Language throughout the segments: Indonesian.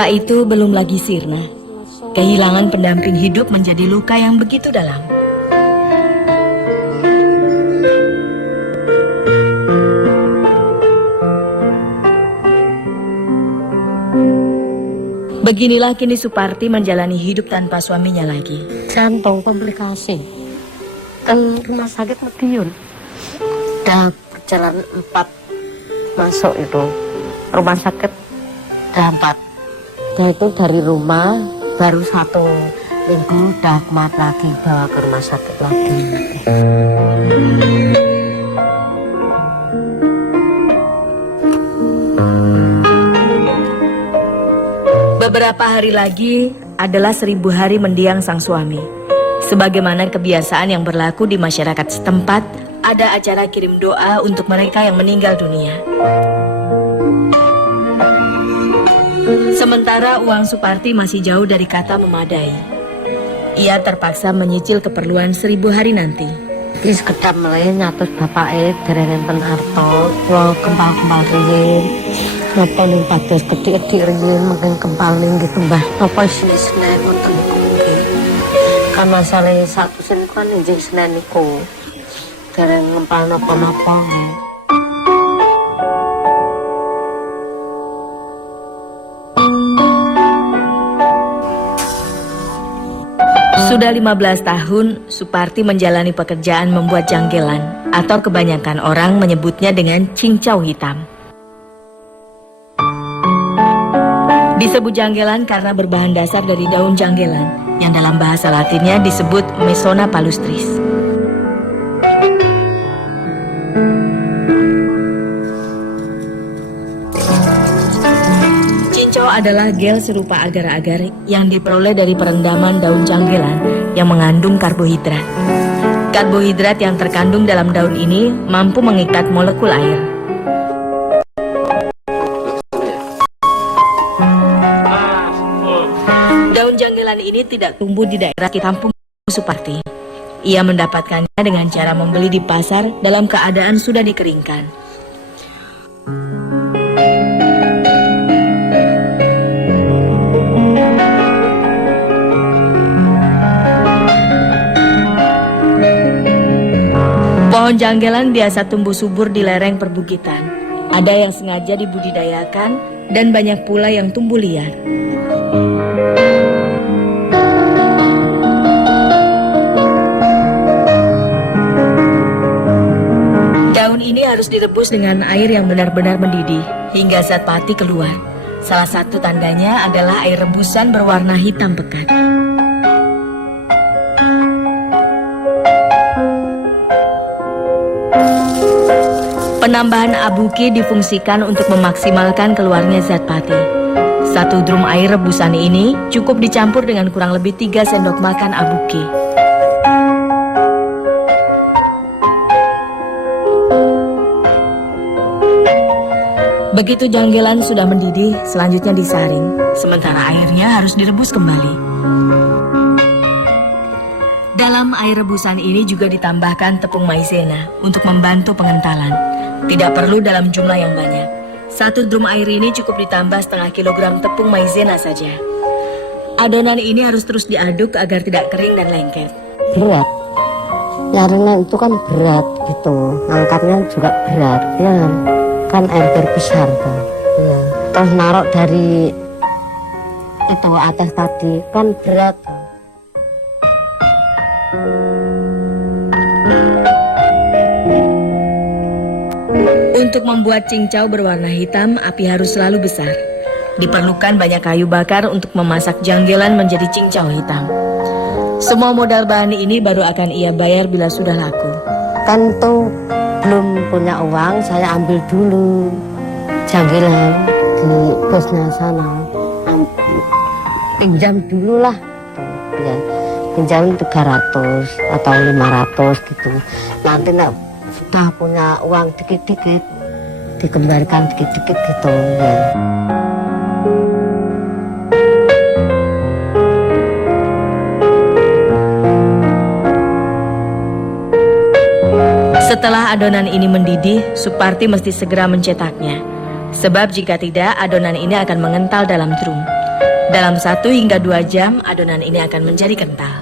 Luka itu belum lagi sirna. Kehilangan pendamping hidup menjadi luka yang begitu dalam. Beginilah kini Suparti menjalani hidup tanpa suaminya lagi. Jantung komplikasi. Kan rumah sakit Madiun. Udah berjalan 4 masuk itu. Rumah sakit udah 4. Nah itu dari rumah baru 1 minggu udah kumat lagi, bawa ke rumah sakit lagi. Beberapa hari lagi adalah 1000 hari mendiang sang suami. Sebagaimana kebiasaan yang berlaku di masyarakat setempat, ada acara kirim doa untuk mereka yang meninggal dunia. Sementara uang Suparti masih jauh dari kata memadai. Ia terpaksa menyicil keperluan 1000 hari nanti. Ini sekedar mulai nyatus bapak dereng enten harta, kula kempal-kempal riyin. Napa ning pados gedhe-gedhe riyin mungkin kempal ning gitu Mbah. Napa Senin wonten niku nggih. Kan masalah 1 sen kan nggih Senin niku. Dereng ngempal napa-napa nggih. Sudah 15 tahun, Suparti menjalani pekerjaan membuat janggelan, atau kebanyakan orang menyebutnya dengan cincau hitam. Disebut janggelan karena berbahan dasar dari daun janggelan, yang dalam bahasa Latinnya disebut Mesona palustris. Cincau adalah gel serupa agar-agar yang diperoleh dari perendaman daun janggelan yang mengandung karbohidrat. Karbohidrat yang terkandung dalam daun ini mampu mengikat molekul air. Daun janggelan ini tidak tumbuh di daerah kampung Suparti. Ia mendapatkannya dengan cara membeli di pasar dalam keadaan sudah dikeringkan. Pohon janggelan biasa tumbuh subur di lereng perbukitan. Ada yang sengaja dibudidayakan dan banyak pula yang tumbuh liar. Daun ini harus direbus dengan air yang benar-benar mendidih hingga zat pati keluar. Salah satu tandanya adalah air rebusan berwarna hitam pekat. Penambahan abuki difungsikan untuk memaksimalkan keluarnya zat pati. 1 drum air rebusan ini cukup dicampur dengan kurang lebih 3 sendok makan abuki. Begitu janggelan sudah mendidih, selanjutnya disaring, sementara airnya harus direbus kembali. Dalam air rebusan ini juga ditambahkan tepung maizena untuk membantu pengentalan. Tidak perlu dalam jumlah yang banyak. 1 drum air ini cukup ditambah setengah kilogram tepung maizena saja. Adonan ini harus terus diaduk agar tidak kering dan lengket. Berat. Nyarinya itu kan berat gitu. Angkatnya juga berat ya. Kan ember besar kan. Ya. Terus narok dari itu atas tadi kan berat. Untuk membuat cincau berwarna hitam, api harus selalu besar. Diperlukan banyak kayu bakar untuk memasak janggelan menjadi cincau hitam. Semua modal bahan ini baru akan ia bayar bila sudah laku. Kan tuh belum punya uang, saya ambil dulu janggelan di bosnya sana. Pinjam dulu lah. Ya, pinjam 300 atau 500 gitu. Nanti sudah punya uang dikit-dikit, dikembalikan dikit-dikit gitu ya. Setelah adonan ini mendidih, Suparti mesti segera mencetaknya. Sebab jika tidak, adonan ini akan mengental dalam drum. Dalam 1 hingga 2 jam, adonan ini akan menjadi kental.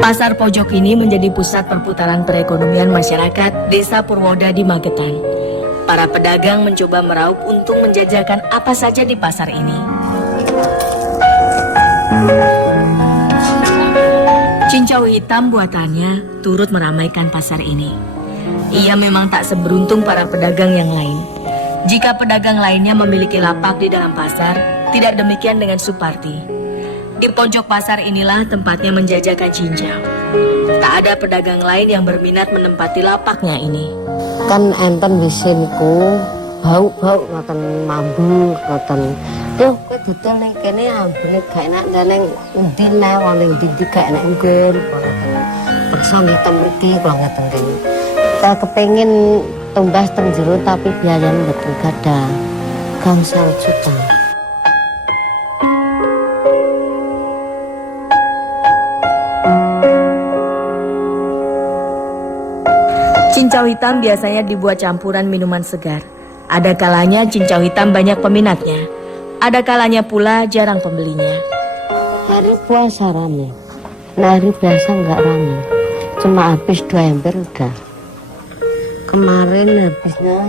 Pasar pojok ini menjadi pusat perputaran perekonomian masyarakat Desa Purwoda di Magetan. Para pedagang mencoba meraup untung menjajakan apa saja di pasar ini. Cincau hitam buatannya turut meramaikan pasar ini. Ia memang tak seberuntung para pedagang yang lain. Jika pedagang lainnya memiliki lapak di dalam pasar, tidak demikian dengan Suparti. Di pojok pasar inilah tempatnya menjajakan cincau. Tak ada pedagang lain yang berminat menempati lapaknya ini. Kan enten wisiniku bau-bau ngoten mambu ngoten. Duh, kowe dodol ning kene ambune gak enak nang endi nae wong ning ndi gak enak nggon. Paksa ngitem mriki kula ngoten kene. Saya kepengin tumbas teng jero tapi biayane mboten gadah. Gangsal juta. Cincau hitam biasanya dibuat campuran minuman segar. Ada kalanya cincau hitam banyak peminatnya. Ada kalanya pula jarang pembelinya. Hari puasa rame. Nah, hari biasa nggak rame. Cuma habis 2 ember udah. Kemarin habisnya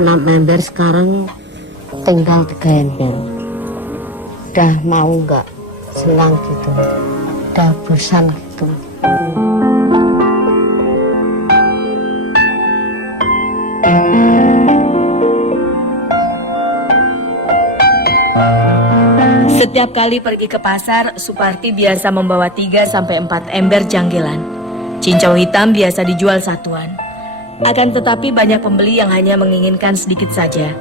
6 ember, sekarang tinggal 3 ember. Udah mau nggak senang gitu. Udah bosan gitu. Setiap kali pergi ke pasar, Suparti biasa membawa 3-4 ember janggilan. Cincau hitam biasa dijual satuan. Akan tetapi banyak pembeli yang hanya menginginkan sedikit saja,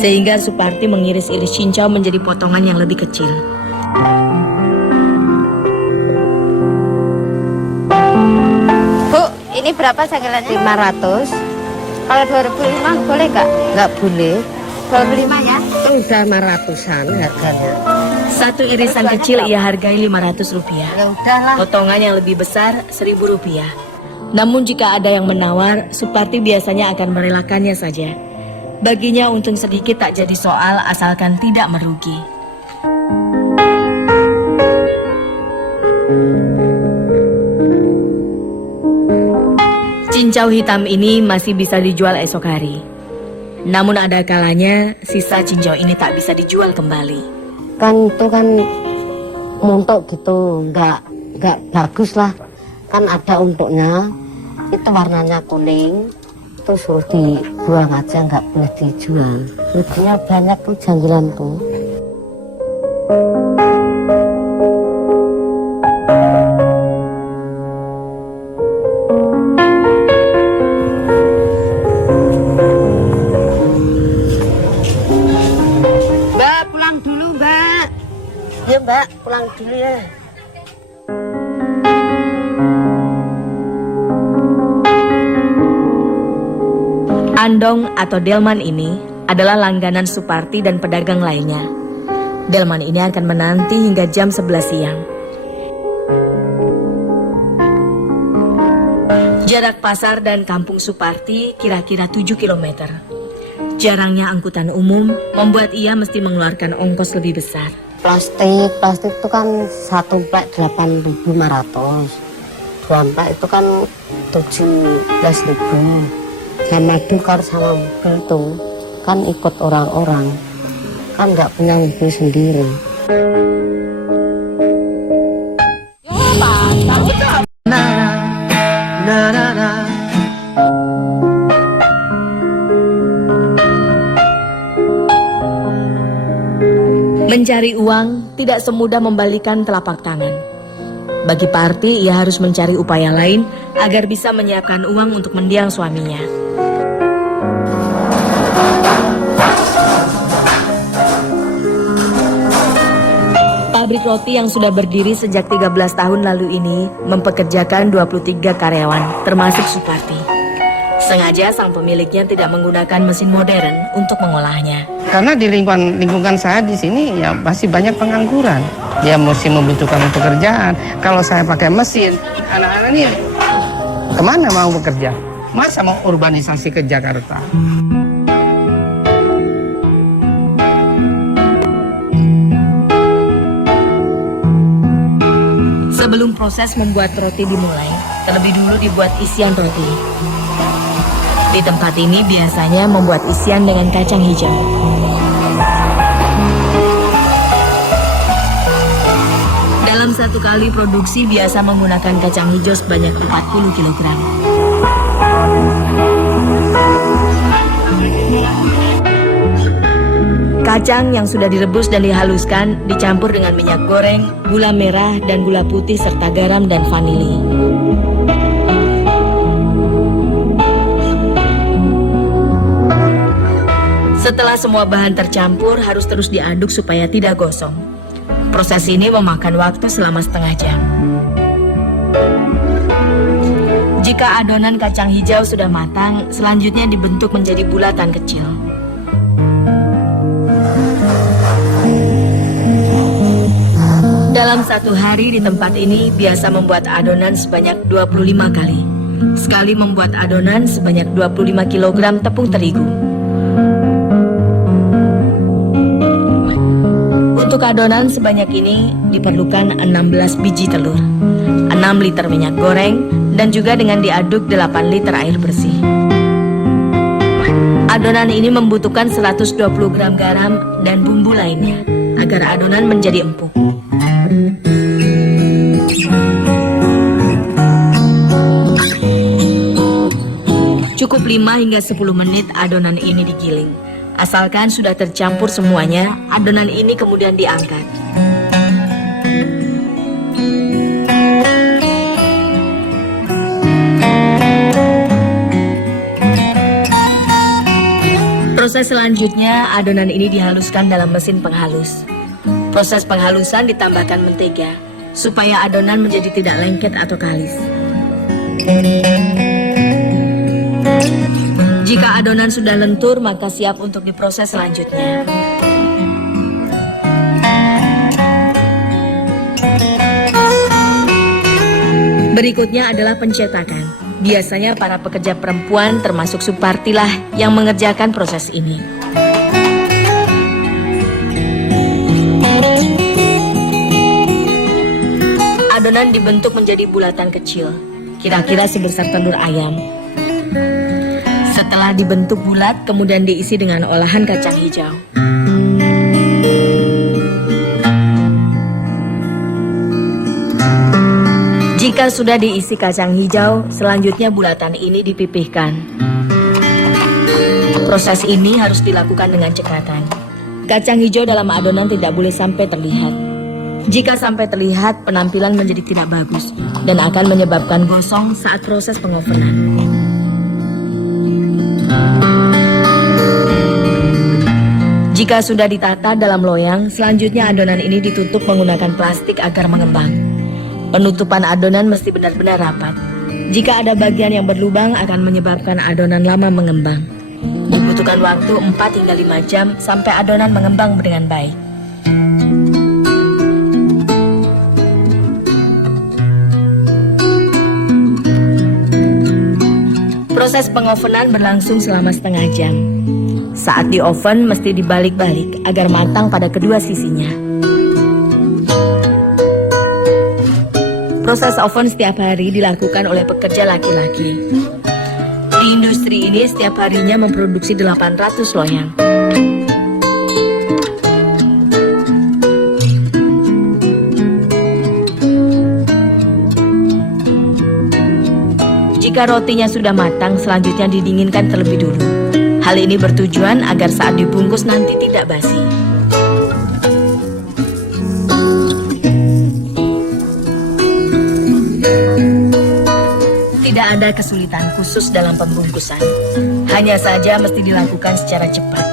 sehingga Suparti mengiris-iris cincau menjadi potongan yang lebih kecil. Bu, ini berapa janggilannya? 500. Kalau 2005 boleh nggak? Nggak boleh. 25 ya? Itu udah 500-an harganya. Satu irisan kecil ia hargai Rp500. Ya udahlah. Potongan yang lebih besar Rp1.000. Namun jika ada yang menawar, Suparti biasanya akan merelakannya saja. Baginya untung sedikit tak jadi soal asalkan tidak merugi. Cincau hitam ini masih bisa dijual esok hari. Namun ada kalanya sisa cincau ini tak bisa dijual kembali. Kan itu kan untuk gitu, nggak bagus lah. Kan ada untuknya, itu warnanya kuning, terus suruh dibuang aja, nggak boleh dijual. Ruginya banyak tuh janggilan tuh. Ya Mbak, pulang dulu ya. Andong atau delman ini adalah langganan Suparti dan pedagang lainnya. Delman ini akan menanti hingga jam 11 siang. Jarak pasar dan kampung Suparti kira-kira 7 km. Jarangnya angkutan umum membuat ia mesti mengeluarkan ongkos lebih besar. Plastik itu kan 1 plek 8.500, 2 plek itu kan 17.000. Sama dukar sama mobil tuh kan ikut orang-orang, kan nggak punya mobil sendiri. Mencari uang tidak semudah membalikan telapak tangan. Bagi Parti, ia harus mencari upaya lain agar bisa menyiapkan uang untuk mendiang suaminya. Pabrik roti yang sudah berdiri sejak 13 tahun lalu ini mempekerjakan 23 karyawan, termasuk Suparti. Sengaja sang pemiliknya tidak menggunakan mesin modern untuk mengolahnya. Karena di lingkungan saya di sini ya masih banyak pengangguran. Dia mesti membutuhkan pekerjaan. Kalau saya pakai mesin, anak-anak ini Kemana mau bekerja? Masa mau urbanisasi ke Jakarta? Sebelum proses membuat roti dimulai, terlebih dulu dibuat isian roti. Di tempat ini biasanya membuat isian dengan kacang hijau. Dalam satu kali produksi biasa menggunakan kacang hijau sebanyak 40 kg. Kacang yang sudah direbus dan dihaluskan dicampur dengan minyak goreng, gula merah dan gula putih serta garam dan vanili. Setelah semua bahan tercampur harus terus diaduk supaya tidak gosong. Proses ini memakan waktu selama setengah jam. Jika adonan kacang hijau sudah matang, selanjutnya dibentuk menjadi bulatan kecil. Dalam satu hari di tempat ini biasa membuat adonan sebanyak 25 kali. Sekali membuat adonan sebanyak 25 kg tepung terigu. Untuk adonan sebanyak ini diperlukan 16 biji telur, 6 liter minyak goreng, dan juga dengan diaduk 8 liter air bersih. Adonan ini membutuhkan 120 gram garam dan bumbu lainnya agar adonan menjadi empuk. Cukup 5 hingga 10 menit adonan ini digiling. Asalkan sudah tercampur semuanya, adonan ini kemudian diangkat. Proses selanjutnya, adonan ini dihaluskan dalam mesin penghalus. Proses penghalusan ditambahkan mentega, supaya adonan menjadi tidak lengket atau kalis. Jika adonan sudah lentur, maka siap untuk diproses selanjutnya. Berikutnya adalah pencetakan. Biasanya para pekerja perempuan termasuk Suparti lah yang mengerjakan proses ini. Adonan dibentuk menjadi bulatan kecil, kira-kira sebesar telur ayam. Setelah dibentuk bulat, kemudian diisi dengan olahan kacang hijau. Jika sudah diisi kacang hijau, selanjutnya bulatan ini dipipihkan. Proses ini harus dilakukan dengan cekatan. Kacang hijau dalam adonan tidak boleh sampai terlihat. Jika sampai terlihat, penampilan menjadi tidak bagus dan akan menyebabkan gosong saat proses pengovenan. Jika sudah ditata dalam loyang, selanjutnya adonan ini ditutup menggunakan plastik agar mengembang. Penutupan adonan mesti benar-benar rapat. Jika ada bagian yang berlubang akan menyebabkan adonan lama mengembang. Dibutuhkan waktu 4 hingga 5 jam sampai adonan mengembang dengan baik. Proses pengovenan berlangsung selama setengah jam. Saat di oven mesti dibalik-balik agar matang pada kedua sisinya. Proses oven setiap hari dilakukan oleh pekerja laki-laki. Di industri ini setiap harinya memproduksi 800 loyang. Jika rotinya sudah matang, selanjutnya didinginkan terlebih dulu. Hal ini bertujuan agar saat dibungkus nanti tidak basi. Tidak ada kesulitan khusus dalam pembungkusan. Hanya saja mesti dilakukan secara cepat.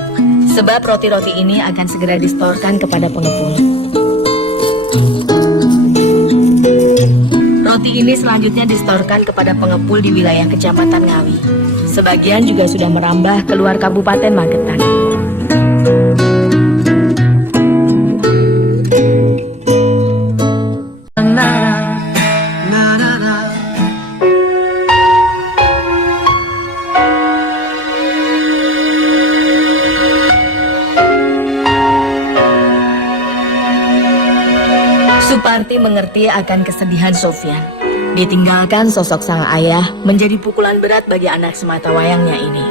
Sebab roti-roti ini akan segera distorkan kepada pengepul. Roti ini selanjutnya distorkan kepada pengepul di wilayah Kecamatan Ngawi. Sebagian juga sudah merambah keluar Kabupaten Magetan. Suparti mengerti akan kesedihan Sofyan. Ditinggalkan sosok sang ayah menjadi pukulan berat bagi anak semata wayangnya ini.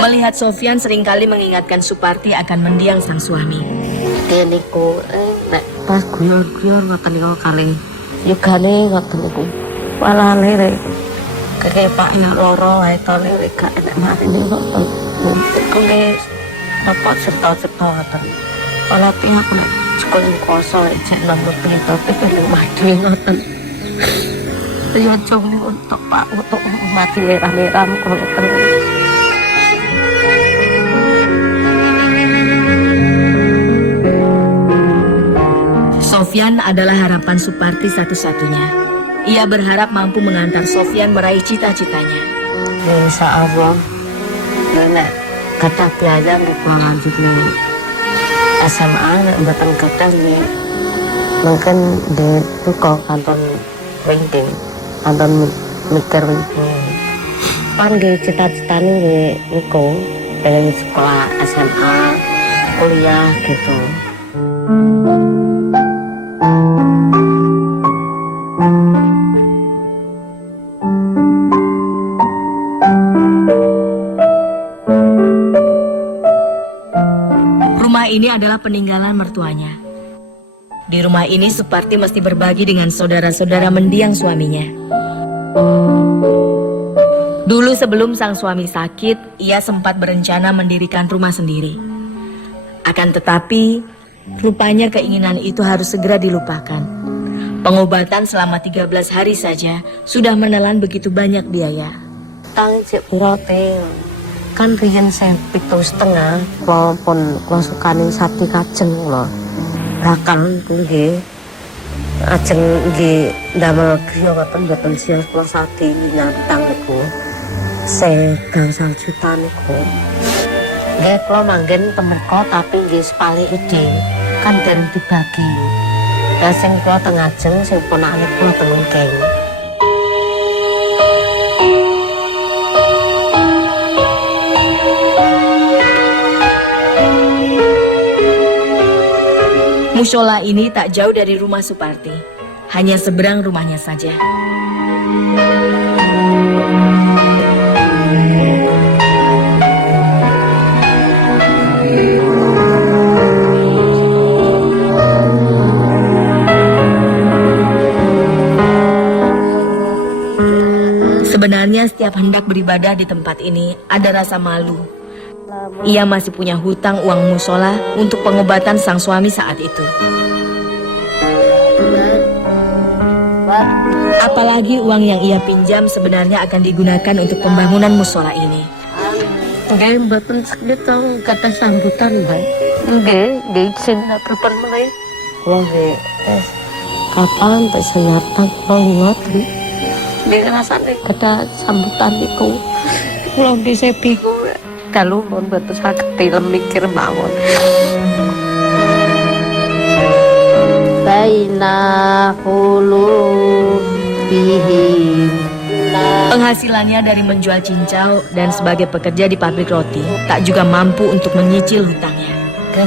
Melihat Sofyan seringkali mengingatkan Suparti akan mendiang sang suami. Dia niku nek pas guyon-guyon ngoten niku kali yugane ngoten niku. Malah lere kekepak ya loro ae to lere gak enak mati niku ngoten. Oke apa cerita-cerita ngoten. Malah pihak nek sekolah kosong cek nomor pintu tapi mati ngoten. Ya jong niku untuk Pak untuk mati merah-merah ngoten. Sofyan adalah harapan Suparti satu-satunya. Ia berharap mampu mengantar Sofyan meraih cita-citanya. Insya Allah nek kata piaja nek lanjut nih SMA nek mboten kedah nih mungkin di tuko kanton wingking kanton mikir wingking pan nggih cita-citane nggih niku pengen sekolah SMA kuliah gitu. Ini adalah peninggalan mertuanya. Di rumah ini Suparti mesti berbagi dengan saudara-saudara mendiang suaminya. Dulu sebelum sang suami sakit, ia sempat berencana mendirikan rumah sendiri. Akan tetapi, rupanya keinginan itu harus segera dilupakan. Pengobatan selama 13 hari saja sudah menelan begitu banyak biaya. Tang cek protein. Kan riyen saya 7,5 kalau pun sukaning sate kacang loh bakal nggih ajeng nggih ndamel griya ngoten mboten siang kula sate nyantang niku saya gangsal juta niku nggih kula manggen temeka tapi nggih sepale ide kan den dibagi lah sing kula teng ajeng sing ponakane kula teng geng. Mushola ini tak jauh dari rumah Suparti, hanya seberang rumahnya saja. Sebenarnya setiap hendak beribadah di tempat ini ada rasa malu. Ia masih punya hutang uang mushola untuk pengobatan sang suami saat itu. Apalagi uang yang ia pinjam sebenarnya akan digunakan untuk pembangunan mushola ini. Nggih mboten sekitar kata sambutan, Mbak. Nggih sing pripun meneh. Kula nggih kapan tak senyatang kula ngoten. Nggih rasane kata sambutan niku. Kula bisa bingung. Kalau mau betul sakit film mikir mawon. Baina hulu bihim. Penghasilannya dari menjual cincau dan sebagai pekerja di pabrik roti tak juga mampu untuk menyicil hutangnya.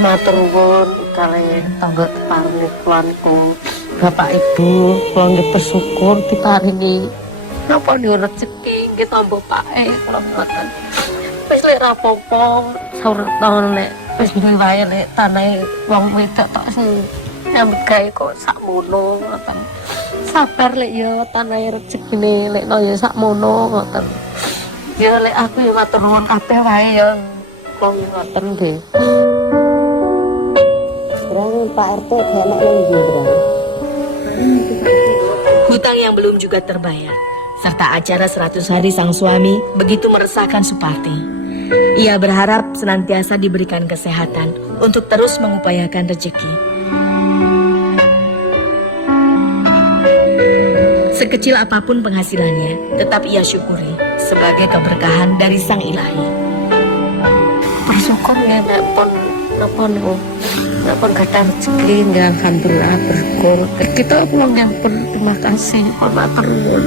Matur nuwun kali tangga teparing keluargaku. Bapak Ibu, kula nggih bersyukur diparingi napa niku rezeki nggih tambah pae kula ngoten. Wis lek ra apa-apa saurton nek wis duwe wae lek tanahe wong wedok tok sing nyambut gawe kok sakmono ngoten. Sabar lek ya tanahe rezekine lek no ya sakmono ngoten. Ya lek aku ya matur nuwun kabeh wae ya wong ngoten nggih. Pak RT enak lagi Hutang yang belum juga terbayar serta acara 100 hari sang suami begitu meresahkan Suparti. Ia berharap senantiasa diberikan kesehatan untuk terus mengupayakan rezeki. Sekecil apapun penghasilannya, tetap ia syukuri sebagai keberkahan dari Sang Ilahi. Bersyukur ya napon kata rezeki, alhamdulillah bersyukur. Kita pulang yang pun terima kasih, matur nuwun.